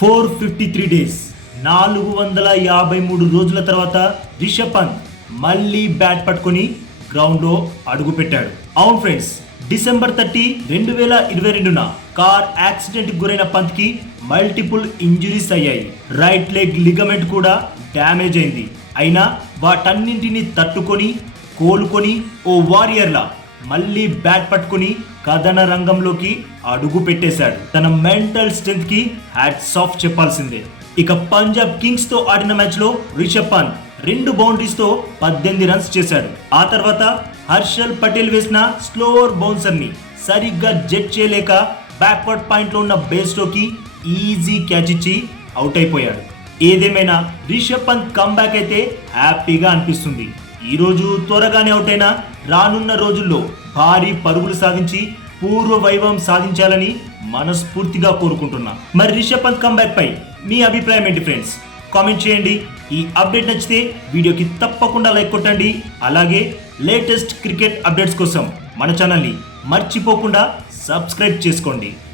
Four fifty three days నాలుగు వందల యాభై మూడు రోజుల తర్వాత రిషబ్ పంత్ మళ్ళీ బ్యాట్ పట్టుకొని గ్రౌండ్లో అడుగుపెట్టాడు. అవును ఫ్రెండ్స్ డిసెంబర్ థర్టీ రెండు వేల ఇరవై రెండున కార్ యాక్సిడెంట్ గురైన పంత్కి మల్టిపుల్ ఇంజురీస్ అయ్యాయి. రైట్ లెగ్ లిగమెంట్ కూడా డ్యామేజ్ అయింది. అయినా వాటన్నింటిని తట్టుకొని కోలుకొని ఓ వారియర్లా మళ్ళీ బ్యాట్ పట్టుకుని కథన రంగంలోకి అడుగు పెట్టేశాడు. తన మెంటల్ స్ట్రెంత్కి హ్యాట్స్ ఆఫ్ చెప్పాల్సిందే. ఇక పంజాబ్ కింగ్స్తో ఆడిన మ్యాచ్లో రిషబ్ పంత్ రెండు బౌండరీస్తో పద్దెనిమిది రన్స్ చేశాడు. ఆ తర్వాత హర్షల్ పటేల్ వేసిన స్లోవర్ బౌన్సర్ని సరిగ్గా జడ్జ్ చేయలేక బ్యాక్వర్డ్ పాయింట్లో ఉన్న బేస్లోకి ఈజీ క్యాచ్ ఇచ్చి అవుట్ అయిపోయాడు. ఏదేమైనా రిషబ్ పంత్ కమ్బ్యాక్ అయితే హ్యాపీగా అనిపిస్తుంది. ఈరోజు త్వరగానే అవుటైనా రానున్న రోజుల్లో భారీ పరుగులు సాధించి పూర్వ వైభవం సాధించాలని మనస్ఫూర్తిగా కోరుకుంటున్నా. మరి రిషబ్ పంత్ కంబ్యాక్ పై మీ అభిప్రాయం ఏంటి ఫ్రెండ్స్ కామెంట్ చేయండి. ఈ అప్డేట్ నచ్చితే వీడియోకి తప్పకుండా లైక్ కొట్టండి. అలాగే లేటెస్ట్ క్రికెట్ అప్డేట్స్ కోసం మన ఛానల్ని మర్చిపోకుండా సబ్స్క్రైబ్ చేసుకోండి.